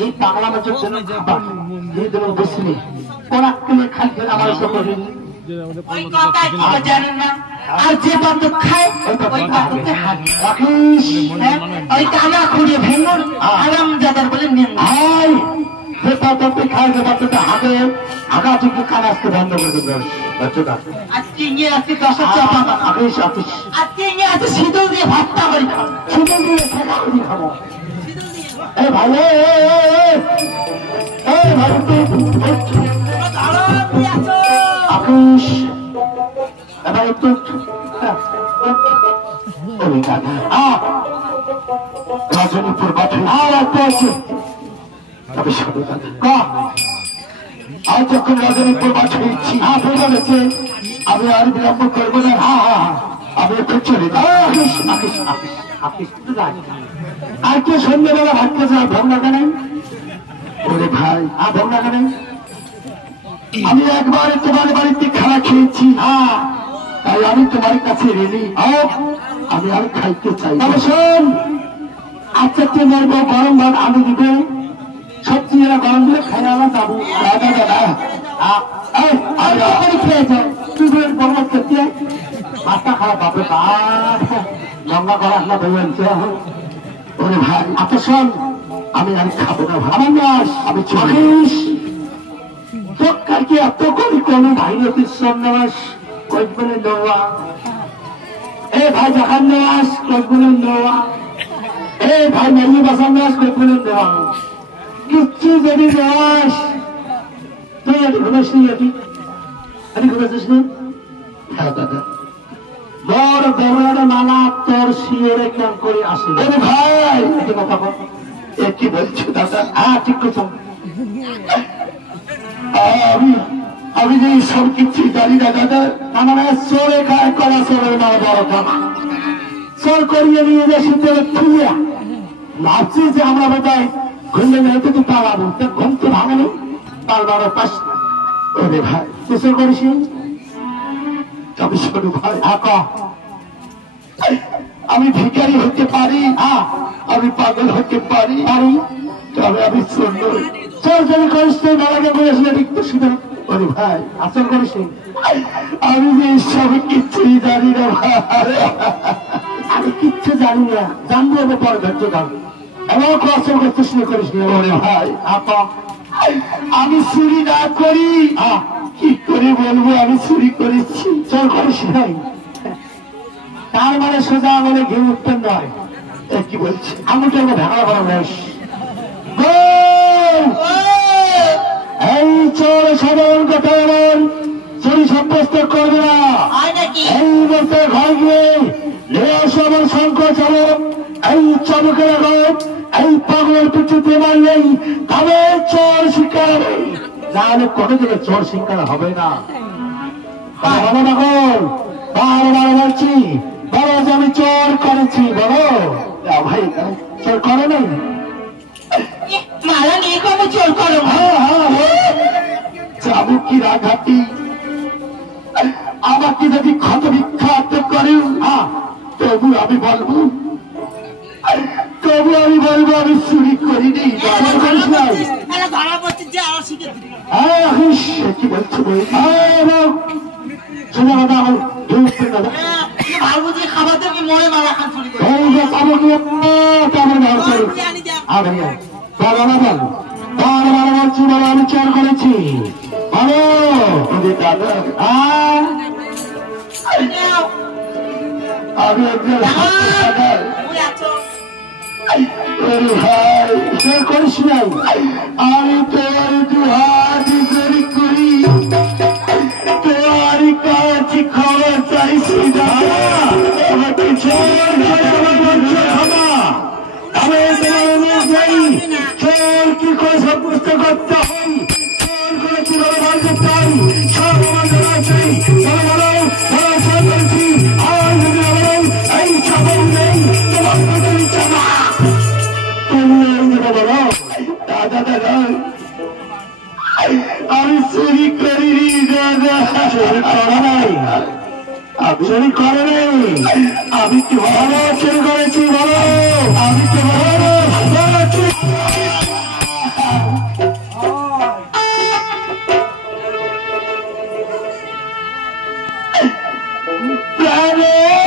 এই পাগলা মাছের জন্য বুঝলি ওরা খালি আমার সকলে জানেন না আর যে বাদ খায় ওই টানা খুঁড়ে ভেঙুন আরাম যাদের বলে নিন ভাই যে বাদতে খায় যে বাদতে হাতে আগা থেকে কান আসতে বন্ধ করে দেবেন বাচ্চাটা আজকে নিয়ে আসছি 10 চাপা আপিস আপিস আজকে নিয়ে আসছি শীতল দিয়ে ভাতটা বাড়ি খাবো শীতল দিয়ে খাওয়া খুঁড়ি খাবো এ ভাই ভাই আপিস এবার একটু রাজনীপুর বাঠে আজ যখন রাজনীপুর বাঠে ইচ্ছি বলেছে আমি আর বিলম্ব করবো না আমি একটু চলে আর কে সন্ধ্যাবেলা ভাত খেয়েছে আর ভোগ লাগা নেই ওরে ভাই ভোগ লাগা নেই আমি একবার তোমার বাড়িতে খাওয়া খেয়েছি তাই আমি তোমার কাছে রেলি আমি আর খাইতে চাই শোন আচ্ছা কে মারবো গরম ভাত আমি দিব সবজি এরা গরম দিলে খাই আমরা যাবো খেয়ে যাও তুই গরম খেতে ভাতটা খাওয়া পাবে লম্বা করা আসলে ভেবেছে ওরে ভাই আচ্ছা শোন আমি আর খাবো না ভালো মাস আমি চলিস কালকে এত করি কোন ভাইরতির সন্ন্যাস কয়েকগুলো নেওয়া এ ভাই জাহান নেওয়াস কয়েকগুলো নেওয়া এ ভাই মেলি বাসার নেওয়াস কয়েকগুলো নেওয়া কিচ্ছু যদি নেওয়াস তুই এটি ঘুমেছিস নি এটি ঘুমেছিস নি হ্যাঁ দাদা বড় বড় মালা তোর শিওরে কেন করে আসে ভাই কথা কি বলছো দাদা ঠিক কথা আমি যে সব কিছু জানি না দাদা আমার চোরে খায় করা চোরের মা বড় কামা চোর করিয়ে নিয়ে যে শীতের খুলিয়া ভাবছি যে আমরা বোধহয় ঘুরলে মেয়েতে তো পালাবো ঘুম তো ভাঙানো তার বড় পাশ ওরে ভাই তুই চোর করিস তবে শোনো ভাই আমি ভিখারি হতে পারি আমি পাগল হতে পারি তবে আমি চোর নই চোর যদি করিস মালাকে বলেছিল দেখতে শুধু ওরে ভাই আসল করিস আমি যে সব কিচ্ছুই জানি না আমি কিচ্ছু জানি না জানবো আমি পরে ধৈর্য জানবো এমন আসল করতে শুনে করিস না ওরে ভাই আমি চুরি না করি কি করে বলবো আমি চুরি করেছি চোর করিস নাই তার মানে সোজা বলে ঘি উঠতেন নয় কি বলছি আঙুলটা ভাঙা করা বয়স এই চোর সাধারণ কথা এমন চুরি সাব্যস্ত করবে না এই মুহূর্তে ঘর গিয়ে আমার সংকট হবে এই চমকের আগত এই পাগলের পিছুতে মারলেই তবে চোর শিকার নাহলে কোনোদিকে চোর শিকার হবে না হবে না গল বারবার বলছি বলো যে আমি চোর করেছি বলো ভাই চোর করে নাই মারা নিয়ে কবে চোর করো যাবো কি রাঘাটি আমাকে যদি ক্ষত বিখ্যাত করে তবু আমি বলবো আমি চুরি করিনি কি বলছো শোনা কথা আমার খাবার থেকে মরে মারা খান চুরি করে আমি চোর করেছি আমি একজন চোর করিস নাই আমি তোর দুহাত চুরি করি তোর কাছে খবর চাইছি আমাকে চোর চোর কি করে সাব্যস্ত করতে হয় চোর করে কি করে বার করতে হয় সব আমার জানা আছে করেছি আর যদি বলেন এই চাপন নেই তোমার চাপা বলো দাদা দাদা আমি চুরি করিনি দাদা চুরি করে নাই চুরি করে নাই আমি কি ভালো চুরি করেছি বলো আমি তো আরে